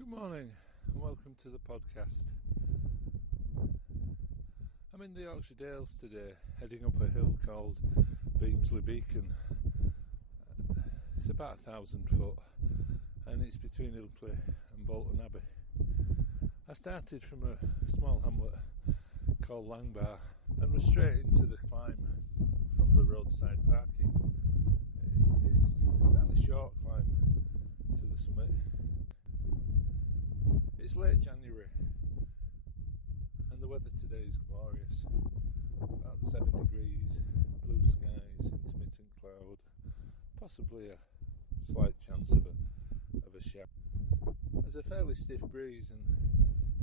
Good morning and welcome to the podcast. I'm in the Yorkshire Dales today, heading up a hill called Beamsley Beacon. It's about 1,000 foot and it's between Ilkley and Bolton Abbey. I started from a small hamlet called Langbar and was straight into the climb from the roadside parking. It's a fairly short climb to the summit. It's late January and the weather today is glorious. About 7 degrees, blue skies, intermittent cloud, possibly a slight chance of a shower. There's a fairly stiff breeze and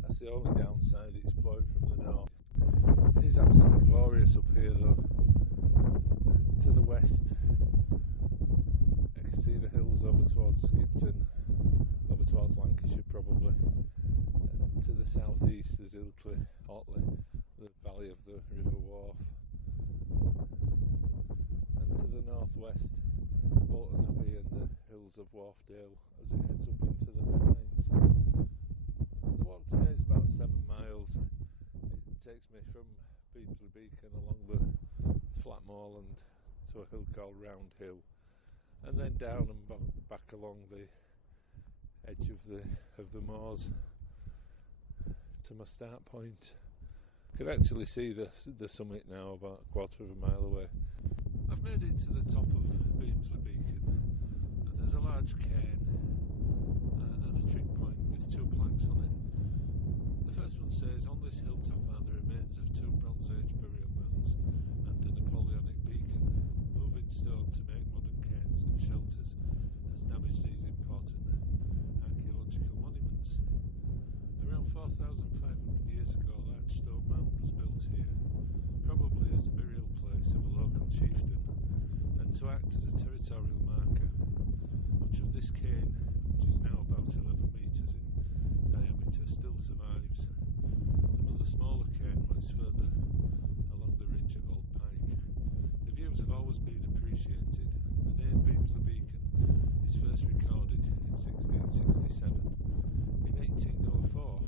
that's the only downside, it's blowing from the north. It is absolutely glorious up here though. To the west I can see the hills over towards Skipton, over towards Lancashire probably. To the southeast there's Ilkley, Otley, the valley of the River Wharfe, and to the northwest Bolton Abbey and the hills of Wharfedale as it heads up into the Pennines. The walk today is about 7 miles. It takes me from Beamsley Beacon along the flat moorland to a hill called Round Hill, and then down and back along the edge of the moors to my start point. I can actually see the summit now, about a quarter of a mile away. I've made it to the top of Beamsley Beacon. There's a large cairn and a trig point with 2 plaques on it. The first one says, "On this hilltop are the remains of 2 Bronze Age burial mounds and a Napoleonic beacon. Moving stone to make modern cairns and shelters has damaged these important archaeological monuments. Around 4,500 years ago, a large stone mound was built here, probably as the burial place of a local chieftain, and to act as a territorial marker. Much of this cairn, which is now about 11 metres in diameter, still survives. Another smaller cairn lies further along the ridge at Old Pike. The views have always been appreciated. The name Beamsley Beacon is first recorded in 1667. In 1804,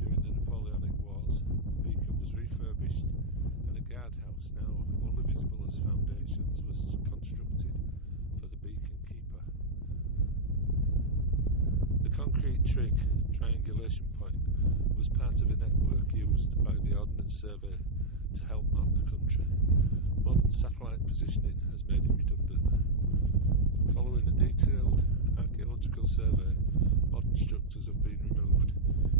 during the Napoleonic Wars, the beacon was refurbished and a guardhouse, now only visible as foundations, was constructed for the beacon keeper. The concrete trig triangulation point was part of a network used by the Ordnance Survey to help map the country. Modern satellite positioning has made it redundant. Following a detailed archaeological survey, modern structures have been removed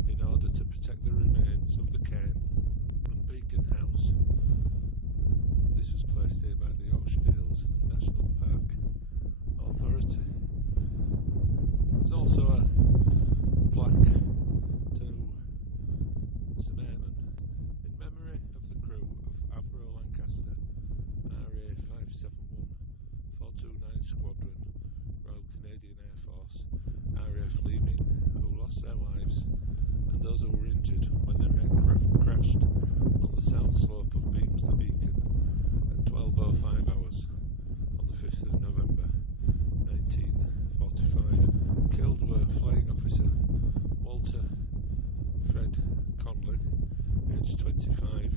in order to protect the remains of the cairn and beacon house. This was placed here by the Yorkshire Dales National Park Authority. There's also a plaque to some airmen in memory of the crew of Avro Lancaster RA 571 429 Squadron, Royal Canadian Air Force, RAF Leeming, who lost their lives, and those who were injured when their aircraft crashed on the south slope of Beamsley Beacon at 12:05 hours on the 5th of November 1945. Killed were Flying Officer Walter Fred Conley, aged 25,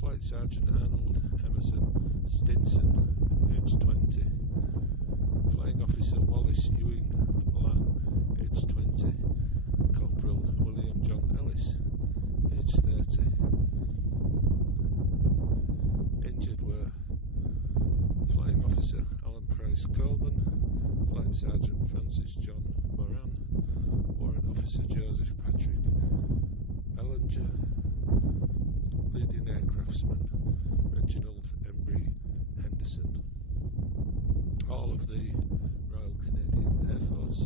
Flight Sergeant Arnold Emerson Stinson, aged 20, Flying Officer Wallace Ewing Lang, aged 20, Corporal William John Ellis, aged 30. Injured were Flying Officer Alan Price Coleman, Flight Sergeant Francis John Moran, Warrant Officer Joseph Patrick Bellinger, Leading Aircraftsman Reginald Embry Henderson, all of the Royal Canadian Air Force.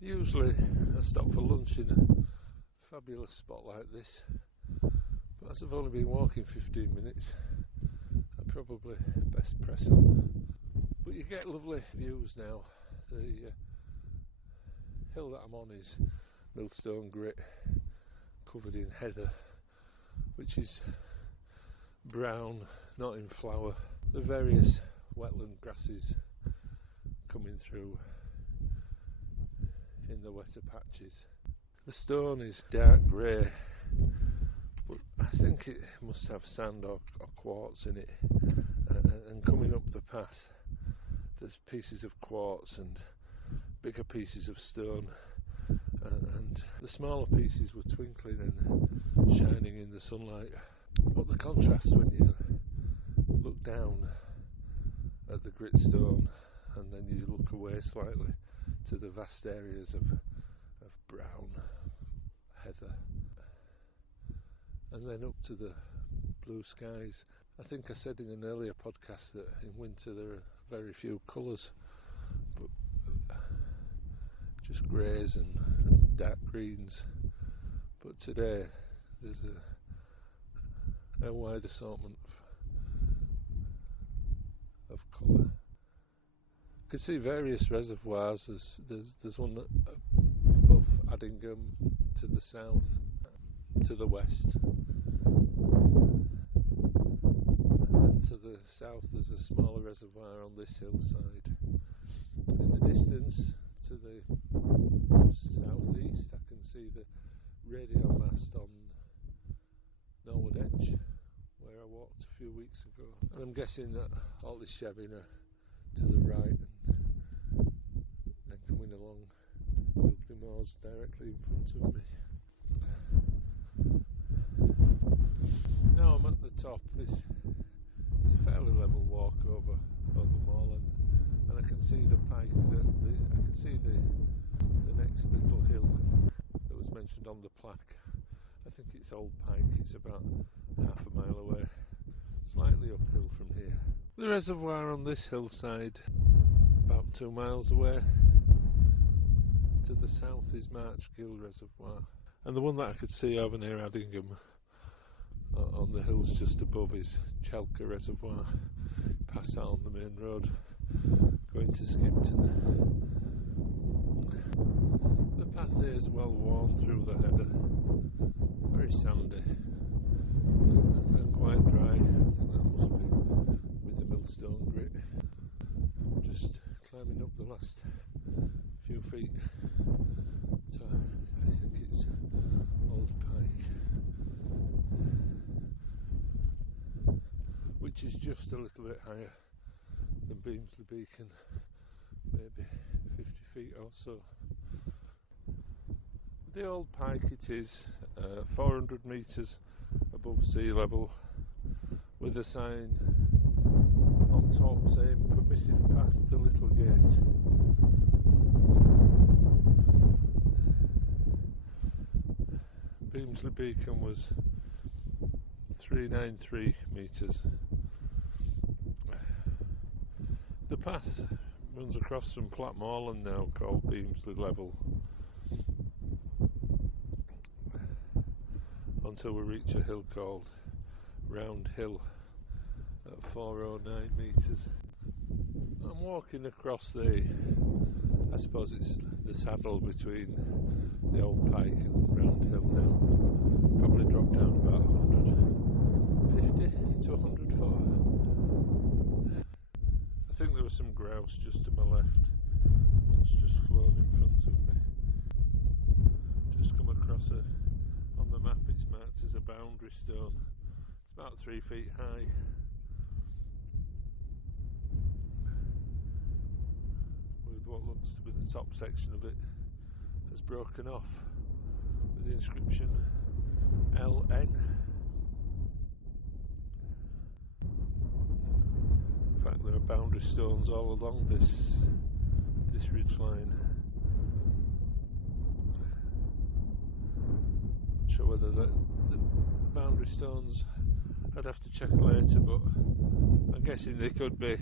Usually I stop for lunch in a fabulous spot like this, but as I've only been walking 15 minutes, I probably best press on. But you get lovely views now. The hill that I'm on is Millstone Grit, covered in heather, which is brown, not in flower. The various wetland grasses coming through in the wetter patches. The stone is dark grey, but I think it must have sand or quartz in it, and coming up the path there's pieces of quartz and bigger pieces of stone, and the smaller pieces were twinkling and shining in the sunlight. But the contrast when you look down at the grit stone and then you look away slightly to the vast areas of brown heather, and then up to the blue skies. I think I said in an earlier podcast that in winter there are very few colours, but just greys and dark greens. But today there's a wide assortment of colour. You can see various reservoirs. There's one above Addingham to the south, to the west, and to the south there's a smaller reservoir on this hillside. In the distance to the southeast I can see the radio mast on Norwood Edge, where I walked a few weeks ago, and I'm guessing that all this shebbing are to the right and then coming along Ilkley Moors directly in front of me. Now I'm at the top. This is a fairly level walk over Moorland, and I can see the pike. I can see the next little hill that was mentioned on the plaque. I think it's Old Pike. It's about half a mile away, slightly uphill from here. The reservoir on this hillside, about 2 miles away. To the south is March Gill Reservoir, and the one that I could see over near Addingham on the hills just above is Chelka Reservoir. Pass that on the main road going to Skipton. The path here is well worn through the heather, very sandy and quite dry. I think that must be with the millstone grit. Just climbing up the last few feet to, I think it's Old Pike, which is just a little bit higher than Beamsley Beacon, maybe 50 feet or so. The Old Pike, it is 400 metres above sea level, with a sign on top saying permissive path to Little Gate. Beamsley Beacon was 393 metres. The path runs across some flat moorland now called Beamsley Level, until we reach a hill called Round Hill at 409 metres. I'm walking across I suppose it's the saddle between the Old Pike and Round Hill now. Probably dropped down about 150 to 100 foot. I think there was some grouse just to my left. One's just flown in front of me. Just come across on the map it's marked as a boundary stone. It's about 3 feet high. With what looks to be the top section of it has broken off with the inscription LN. In fact, there are boundary stones all along this ridge line. Not sure whether the boundary stones, I'd have to check later, but I'm guessing they could be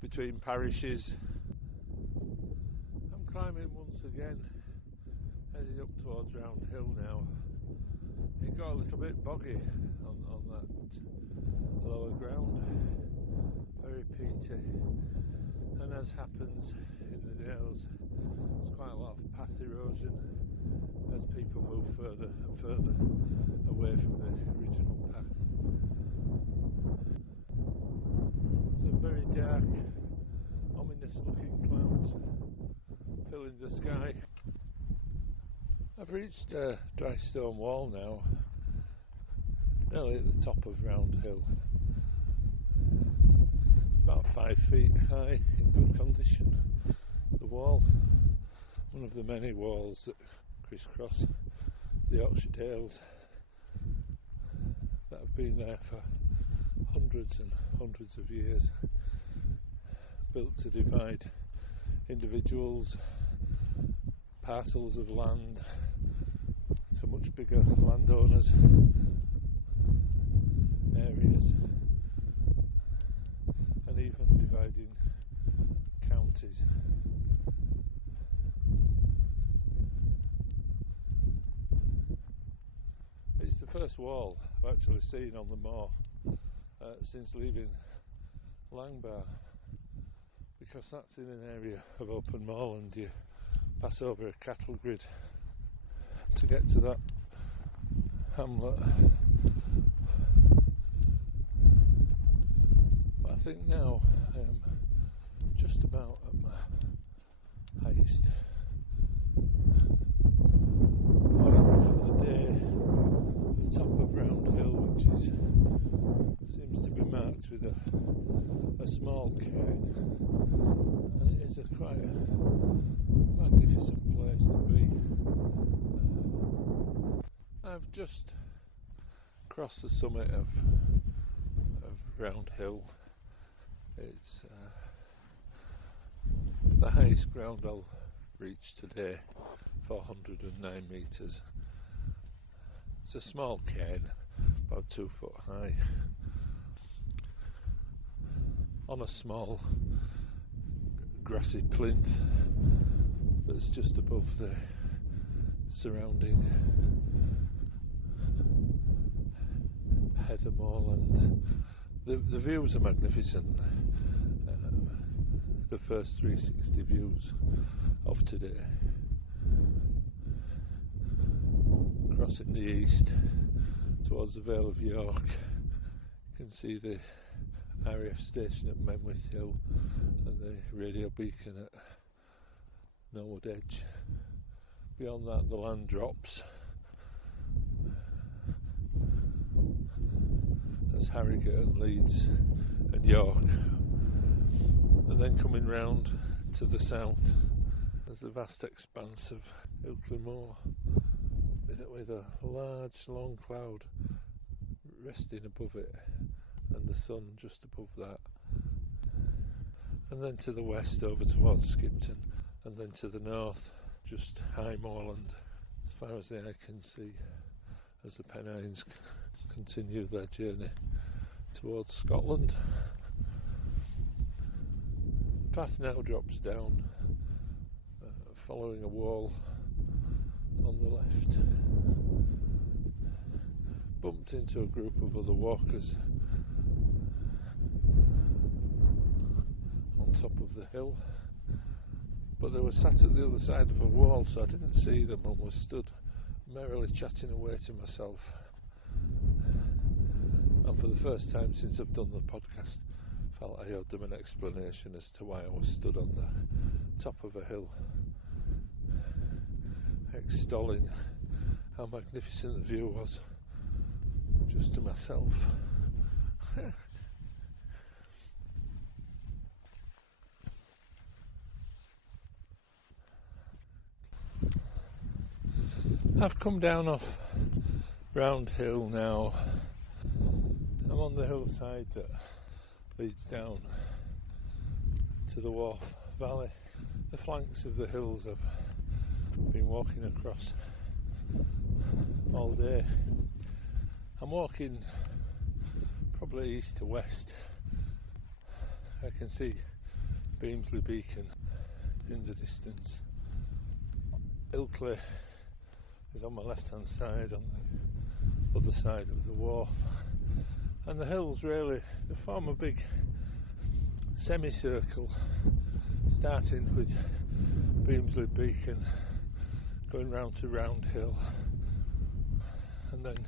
between parishes. I'm climbing once again, heading up towards Round Hill now. It got a little bit boggy on that lower ground, very peaty, and as happens in the Dales, there's quite a lot of path erosion as people move further and further away from the original path. Some very dark, ominous looking clouds filling in the sky. I've reached a dry stone wall now, nearly at the top of Round Hill. It's about 5 feet high, in good condition. The wall, one of the many walls that crisscross the Yorkshire Dales that have been there for hundreds and hundreds of years, built to divide individuals, parcels of land to much bigger landowners, areas, and even dividing counties. It's the first wall I've actually seen on the moor since leaving Langbar, because that's in an area of open moorland. You pass over a cattle grid to get to that hamlet. But I think now I am just about at my highest point for the day, the top of Round Hill, which seems to be marked with a small cane, and it is quite a magnificent place to be. I've just crossed the summit of Round Hill. It's the highest ground I'll reach today, 409 metres. It's a small cane, about 2 foot high, on a small grassy plinth that's just above the surrounding heather moorland. The views are magnificent. The first 360 views of today. Crossing the east towards the Vale of York, you can see the RAF station at Menwith Hill and the radio beacon at Norwood Edge. Beyond that the land drops. That's Harrogate and Leeds and York. And then coming round to the south, there's the vast expanse of Ilkley Moor with a large long cloud resting above it and the sun just above that. And then to the west over towards Skipton, and then to the north just high moorland as far as the eye can see, as the Pennines continue their journey towards Scotland. The path now drops down, following a wall on the left. Bumped into a group of other walkers on top of the hill, but they were sat at the other side of a wall, so I didn't see them and was stood merrily chatting away to myself. And for the first time since I've done the podcast, felt I owed them an explanation as to why I was stood on the top of a hill, extolling how magnificent the view was, just to myself. I've come down off Round Hill now. I'm on the hillside that leads down to the Wharf Valley. The flanks of the hills I've been walking across all day. I'm walking probably east to west. I can see Beamsley Beacon in the distance. Ilkley is on my left hand side, on the other side of the wharf, and the hills really, they form a big semicircle, starting with Beamsley Beacon, going round to Round Hill, and then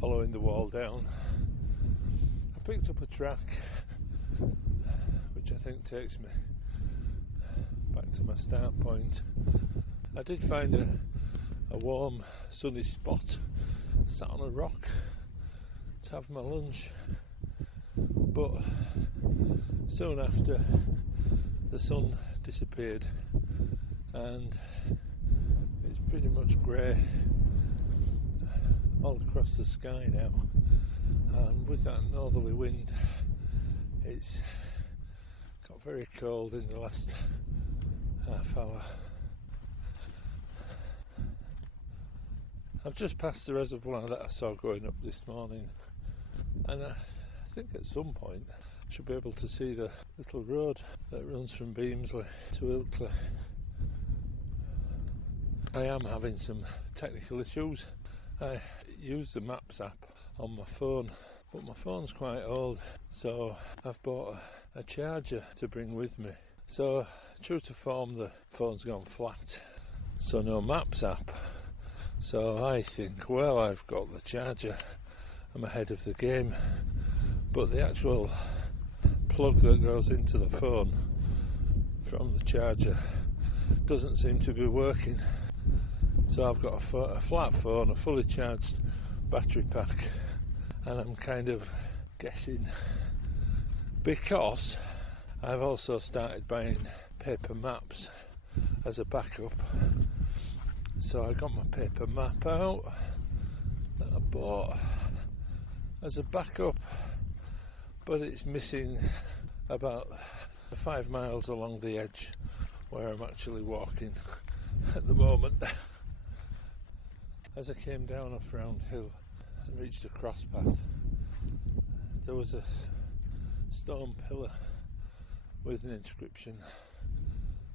following the wall down. I picked up a track which I think takes me back to my start point. I did find a warm sunny spot, sat on a rock to have my lunch, but soon after the sun disappeared and it's pretty much grey all across the sky now, and with that northerly wind it's got very cold in the last half hour. I've just passed the reservoir that I saw going up this morning, and I think at some point I should be able to see the little road that runs from Beamsley to Ilkley. I am having some technical issues. I use the Maps app on my phone, but my phone's quite old, so I've bought a charger to bring with me. So true to form, the phone's gone flat, so no Maps app. So I think, well, I've got the charger, I'm ahead of the game, but the actual plug that goes into the phone from the charger doesn't seem to be working. So I've got a flat phone, a fully charged battery pack, and I'm kind of guessing, because I've also started buying paper maps as a backup. So I got my paper map out that I bought as a backup, but it's missing about 5 miles along the edge where I'm actually walking at the moment. As I came down off Round Hill and reached a cross path, there was a stone pillar with an inscription.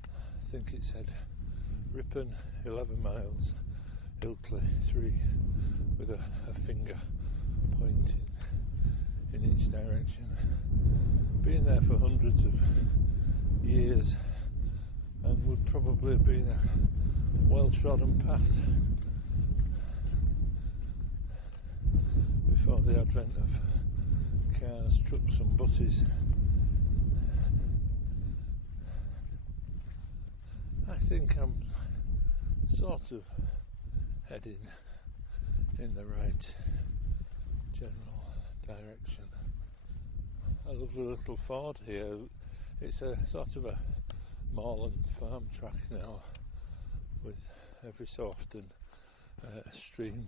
I think it said Ripon 11 miles, Ilkley 3, with a finger pointing in each direction. Been there for hundreds of years and would probably have been a well-trodden path before the advent of cars, trucks and buses. I think I'm sort of heading in the right general direction. A lovely little ford here. It's a sort of a moorland farm track now, with every so often a stream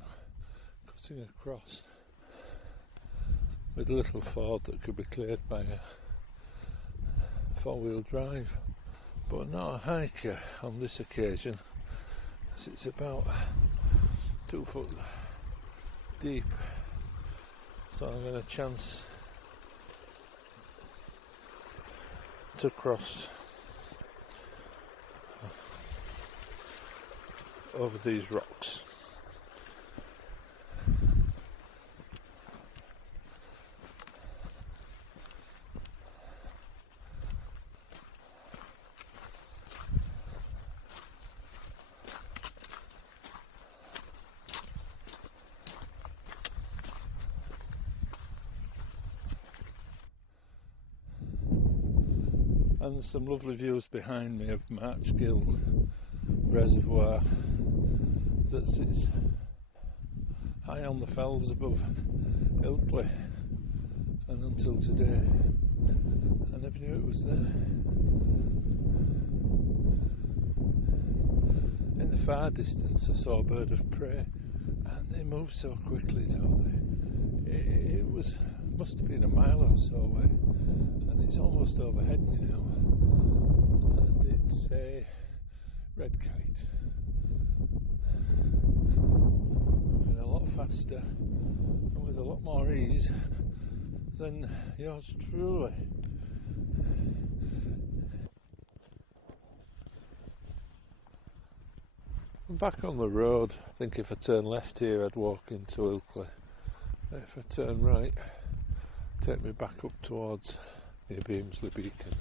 cutting across, with a little ford that could be cleared by a four-wheel drive, but not a hiker on this occasion, as it's about 2 foot deep, so I'm going to chance to cross over these rocks. And there's some lovely views behind me of Marchgill Reservoir that sits high on the fells above Ilkley, and until today I never knew it was there. In the far distance I saw a bird of prey, and they move so quickly, don't they? It must have been a mile or so away, and it's almost overhead me now, and it's a red kite, moving a lot faster and with a lot more ease than yours truly. I'm back on the road. I think if I turn left here I'd walk into Ilkley. If I turn right, take me back up towards near Beamsley Beacon.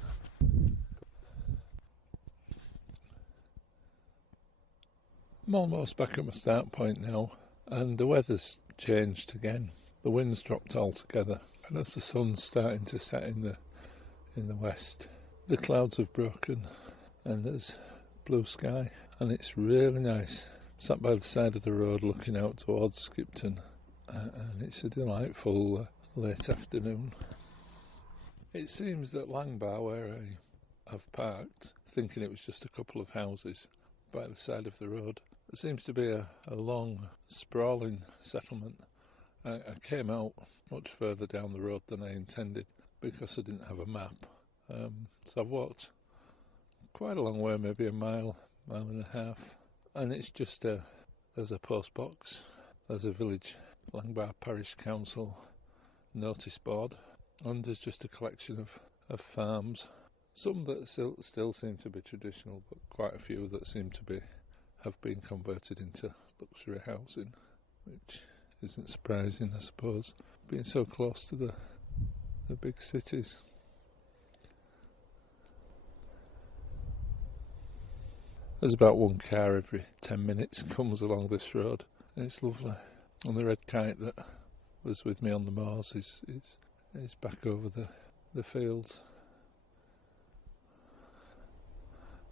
I'm almost back at my start point now, and the weather's changed again. The wind's dropped altogether, and as the sun's starting to set in the west, the clouds have broken and there's blue sky, and it's really nice. Sat by the side of the road looking out towards Skipton, and it's a delightful late afternoon. It seems that Langbar, where I've parked, thinking it was just a couple of houses by the side of the road, there seems to be a long, sprawling settlement. I came out much further down the road than I intended because I didn't have a map. So I've walked quite a long way, maybe a mile and a half, and it's just there's a post box, there's a village Langbar Parish Council notice board, and there's just a collection of farms, some that still seem to be traditional, but quite a few that seem to have been converted into luxury housing, which isn't surprising, I suppose, being so close to the big cities. There's about one car every 10 minutes comes along this road, and it's lovely. And the red kite that was with me on the moors is back over the fields.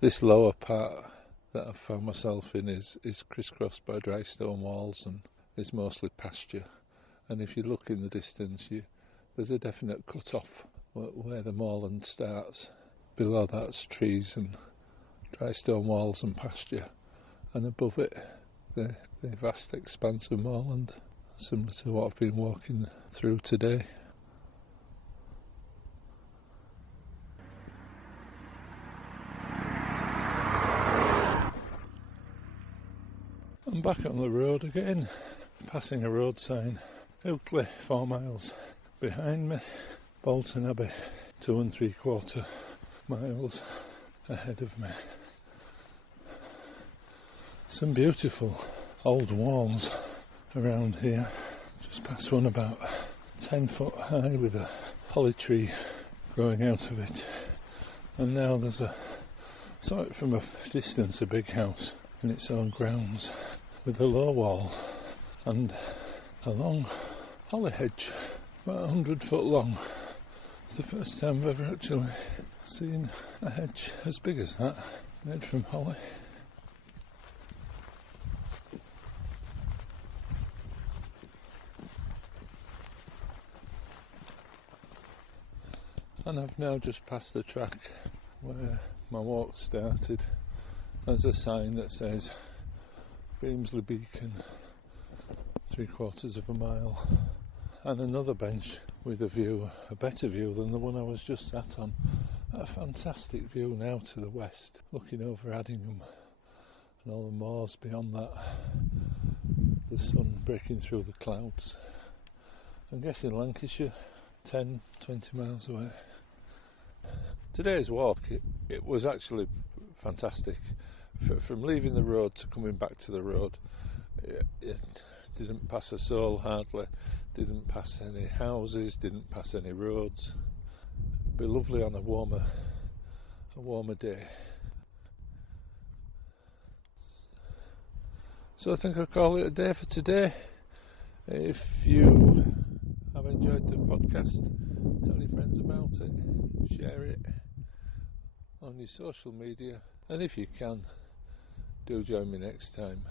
This lower part that I've found myself in is crisscrossed by dry stone walls and is mostly pasture. And if you look in the distance, there's a definite cut-off where the moorland starts. Below that's trees and dry stone walls and pasture, and above it the vast expanse of moorland, similar to what I've been walking through today. I'm back on the road again, passing a road sign. Ilkley 4 miles behind me, Bolton Abbey 2 3/4 miles ahead of me. Some beautiful old walls around here. Just past one about 10 foot high with a holly tree growing out of it, and now there's saw it from a distance, a big house in its own grounds with a low wall and a long holly hedge, about 100 foot long. It's the first time I've ever actually seen a hedge as big as that, made from holly. And I've now just passed the track where my walk started. There's a sign that says Beamsley Beacon 3/4 mile, and another bench with a view, a better view than the one I was just sat on. A fantastic view now to the west, looking over Addingham and all the moors beyond that, the sun breaking through the clouds. I'm guessing Lancashire, 10-20 miles away. Today's walk, it was actually fantastic. From leaving the road to coming back to the road, it didn't pass a soul hardly, didn't pass any houses, didn't pass any roads. It'd be lovely on a warmer day. So I think I'll call it a day for today. If you have enjoyed the podcast, tell your friends about it, share it on your social media, and if you can, do join me next time.